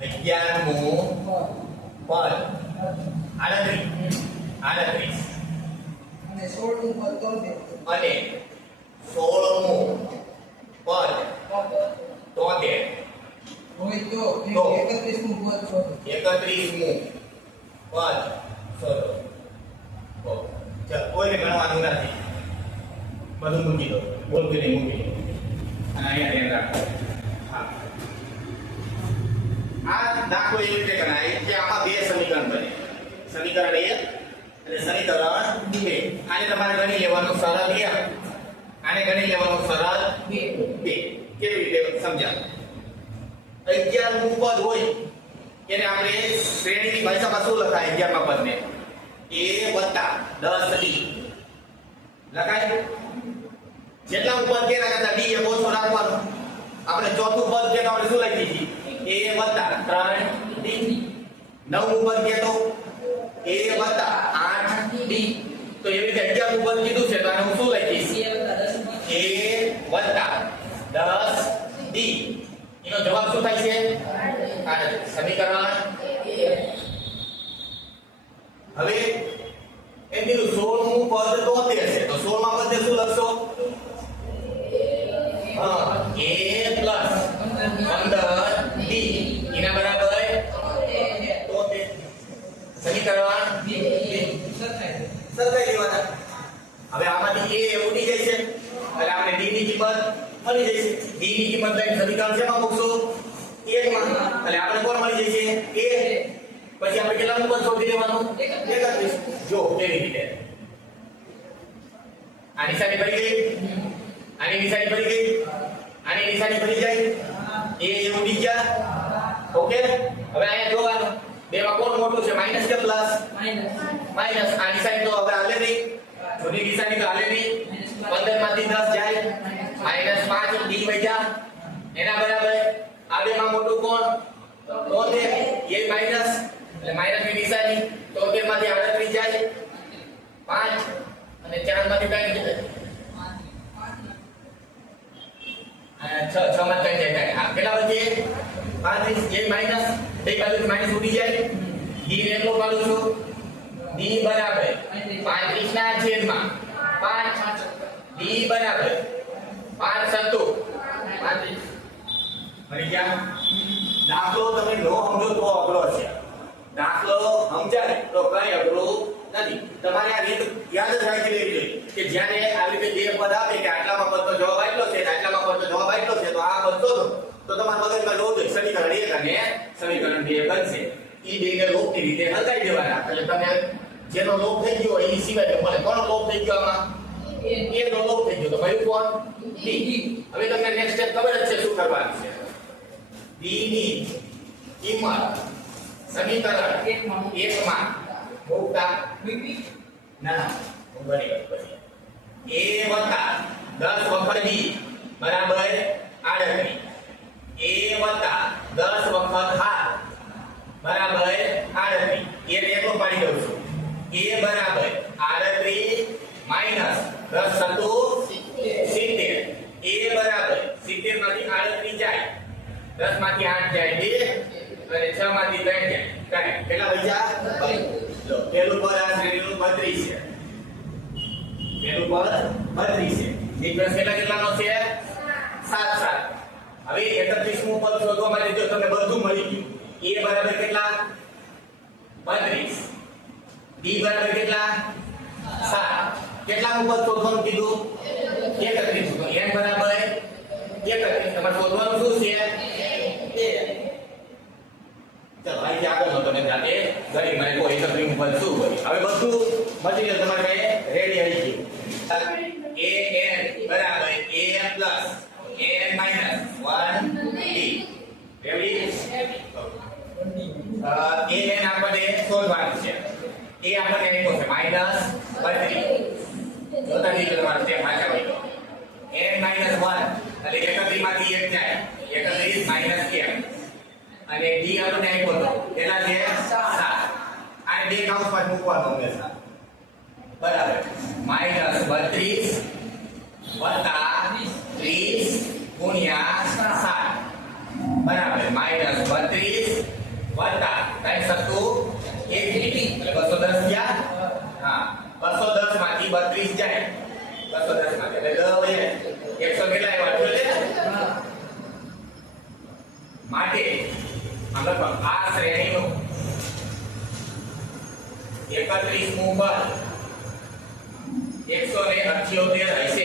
11મું પદ 38 અને 16નું પદ 73 અને 16મું પદ 73 હોય તો તો 31નું પદ શોધો. 31મું પદ શોધો. ચાલ કોઈને ગણવાનું નથી, બધું મૂકી દો, બોલતું નહીં મૂકી દો અને અહીંયા ધ્યાન રાખો. હા, આ દાખલો એવી રીતે ગણાય કે આમાં બે સમીકરણ બને, સમીકરણ 1 અને સમીકરણ 2. આને તમારે ગણી લેવાનું સરળ 1, આને ગણી લેવાનું સરળ 2. કેવી રીતે સમજાવો? 11મું પદ હોય એને આપણે શ્રેણીની ભાષામાં શું લખાય? 11મા પદને a વત્તા 10d લખાય. જેટલા પદ કે એના d એ ઓછો રાખવાનું. આપણે ચોથું પદ કે તો આપણે શું લખી દીધી? a વત્તા 3d. નવમું પદ કે તો a વત્તા 8d. તો એવી રીતે 11મું પદ કીધું છે તો આને હું શું લખીશ? a વત્તા 10d. એનો જવાબ શું થાય છે? સમીકરણ. હવે એમ કીધું 16મું પદ 73 છે તો 16મા પદને શું લખશો? હા, a પ્લસ 15d એના બરાબર 73. સમીકરણ સરખાઈ દેવાના. હવે આમાંથી a ઉડી જાય છે એટલે આપણે d ની કિંમત મળી જશે. d ની કિંમત લઈને સમીકરણ શેમાં મૂકશો? 1 માં. એટલે આપણે કોણ મળી જશે? a. પછી આપણે કેટલાનું પદ શોધી લેવાનું? 31. જો કેવી રીતે આ નિશાની ભરી ગઈ, આની નિશાની ભરી ગઈ, આની નિશાની ભરી જાય, એ ઉડી ગયા. ઓકે, હવે અહીંયા જોવાનું બેમાં કોણ મોટું છે? માઈનસ કે પ્લસ? માઈનસ. આ નિશાની તો હવે હાલે નહીં, જૂની નિશાની તો હાલે નહીં. 15 માંથી 10 જાય, -5 d વચ્ચા એના બરાબર આ બેમાં મોટું કોણ? 73. એ માઈનસ એટલે માઈનસ ની નિશાની 73 માંથી 38 જાય, 5 અને 4 માંથી કઈ જાય? 6 માં કઈ જાય? આ કેટલા વધે? 35. એ માઈનસ બે બાજુ માઈનસ ઉડી જાય. d ને એટલો પાડું છું, d બરાબર 35 ના છેદમાં 5. d બરાબર 5 સત્તુ 35. મળી ગયા. દાખલો તમે નો સમજો તો અઘરો છે, દાખલો સમજાય તો કઈ અઘરું નથી. તમારે આ રીત યાદ જ રાખી લેવી જોઈએ કે જ્યારે આવી રીતે બે પદ આપે કે આટલામાં પદનો જવાબ આટલો છે અને આટલામાં પદનો જવાબ આટલો છે તો આ પદ શોધો, તો તમારા મગજમાં લોપ જોઈએ સમીકરણ 1 અને સમીકરણ 2 બનશે. ઈ બેને લોપની રીતે હટાવી દેવાના. એટલે તમે જેનો લોપ થઈ ગયો એ સિવાય મળે. કોનો લોપ થઈ ગયો? આમાં a નો લોપ થઈ ગયો તો કયું કોણ? d. હવે તમને નેક્સ્ટ સ્ટેપ ખબર જ છે શું કરવાનું છે. d ની કિંમત સમીકરણ 1 માં મૂકતા ના બની ગયું. પછી a વત્તા 10 વખત d બરાબર 38. a વત્તા 10 વખત હાર બરાબર 38. એ એકલો પાડી દઉં છું. a બરાબર 38 માઈનસ 10 સત્તુ 70. a બરાબર 70 માંથી 38 જાય, 10 માંથી 8 જાય 2 અને 6 માંથી 3 જાય. કેટલા બચ્યા? 2. લો પેલું પદ આ શ્રેણીનું 32 છે. પેલું પદ 32 છે. ડિફરન્સ કેટલાનો છે? 7 7. હવે 31મું પદ શોધવા માટે જો તમને બધું મળી ગયું. a બરાબર કેટલા? 32. d બરાબર કેટલા? 7. કેટલાનું પદ શોધવાનું કીધું? 31. તો n બરાબર 31. તમારે શોધવાનું શું છે? 2. ચાલો અહીં આગળ નો તમે જાતે ગણી મને કોઈ 31 પદ શું હોય. હવે બધું મટીરીયલ તમારે રેડી આવી ગયું. an બરાબર an plus an minus 1d. Ready? an આપણે શોધવાનું છે. એ આપણને આપ્યો છે -32. જોતા નહીં તમારે સ્ટેપ વાંચા હોય તો n -1 એટલે 31 માંથી 1 જાય, 31 માઈનસ 1 અને d આપણને આપ્યો તો કેટલા છે? 7. આને બે કૌંસમાં મૂકવાનો હંમેશા બરાબર. -32 વત્તા 30 ગુણ્યા 7 બરાબર -32 20 જાય 210 માંથી એટલે 10 વયે 100 કેટલા આવ્યા 78 હા. માટે આમ લખો આ શ્રેણીનું 31મું પદ 178 હશે